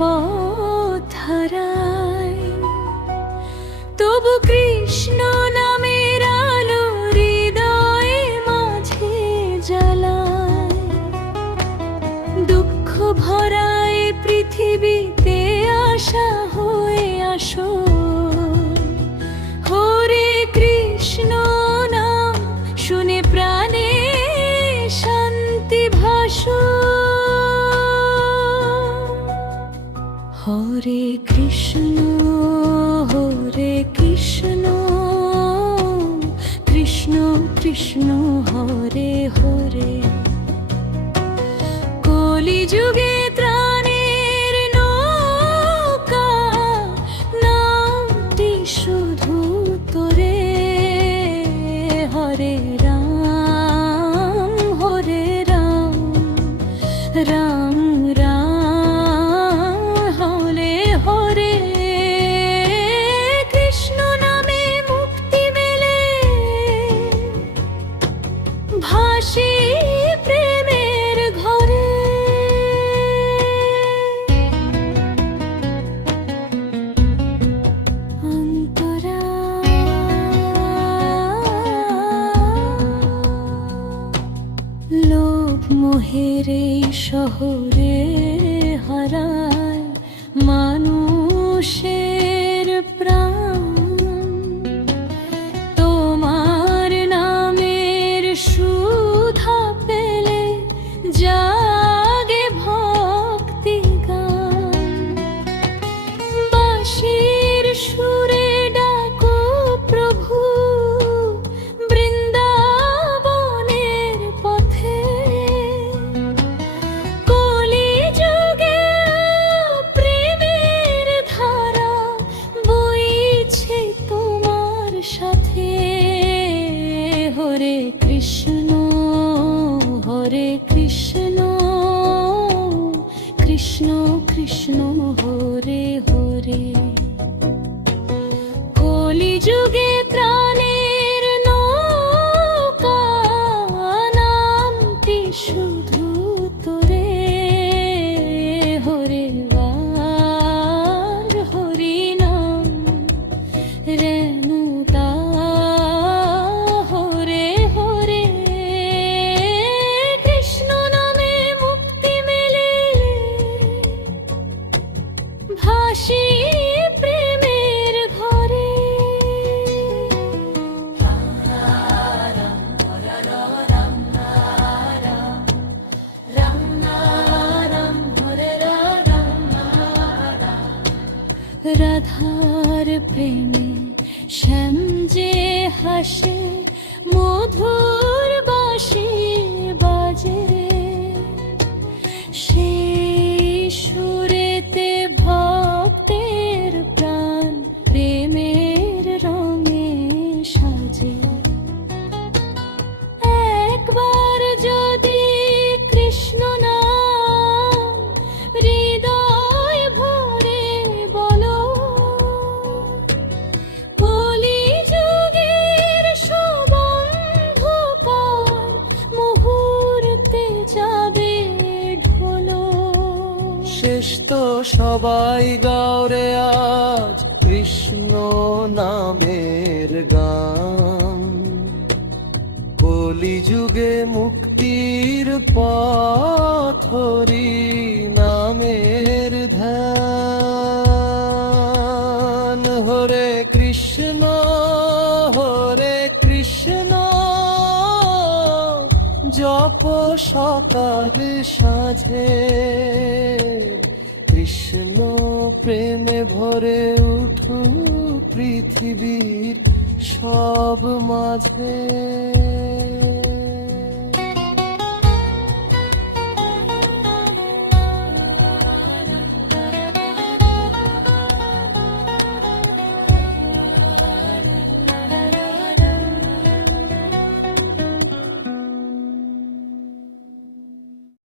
পথ হারাই, তবু কৃষ্ণ নামের আলো হৃদয়ে মাঝে জ্বালায়। দুঃখ ভরায় পৃথিবীতে আশা হয়ে আসো, হরে কৃষ্ণ নাম শুনে প্রাণে শান্তি ভাসো। হরে কৃষ্ণ হরে কৃষ্ণ, কৃষ্ণ কৃষ্ণ হরে হরে। কলিযুগে ত্রাণের নৌকা নামটি শুধু তোরে, হরে রাম হরে রাম, রাম রাম হরে হরে। কৃষ্ণ নামে মুক্তি মেলে, ভাসি প্রেমের ঘরে। অন্তরা লোভ মোহের এই শহরে হারায় মানুষের প্রাণ। তোমার নামের সুধা পেলে জাগে ভক্তি গান। বাঁশির সুরে ডাকো প্রভু বৃন্দাবনের পথে। কলিযুগে প্রেমের ধারা বইছে তোমার সাথে। হরে কৃষ্ণ হরে কৃষ্ণ, কৃষ্ণ কৃষ্ণ হরে হরে। কলিযুগে ত্রাণের নৌকা নামটি শুধু তোরে, হরে বার হরি নাম রেণুতা হরে হরে। কৃষ্ণ নামে মুক্তি মেলে, ভাসি প্রেমের ঘরে। রাধার প্রেমে শ্যাম যে হাসে, মধুর বাঁশি বাজে। সেই সুরেতে ভক্তের প্রাণ প্রেমের রঙে সাজে। একবার যদি কৃষ্ণ নাম হৃদয় ভরে বলো, কলিযুগের সব অন্ধকার মুহূর্তে যাবে ঢোলো। শেষ তো সবাই গাওরে আজ কৃষ্ণ নামের গান। কলিযুগে মুক্তির পথ হরি নামের ধ্যান। হরে কৃষ্ণ হরে কৃষ্ণ, জপ সকাল সাঁঝে। কৃষ্ণ প্রেমে ভরে উঠুক পৃথিবীর সব মাঝে।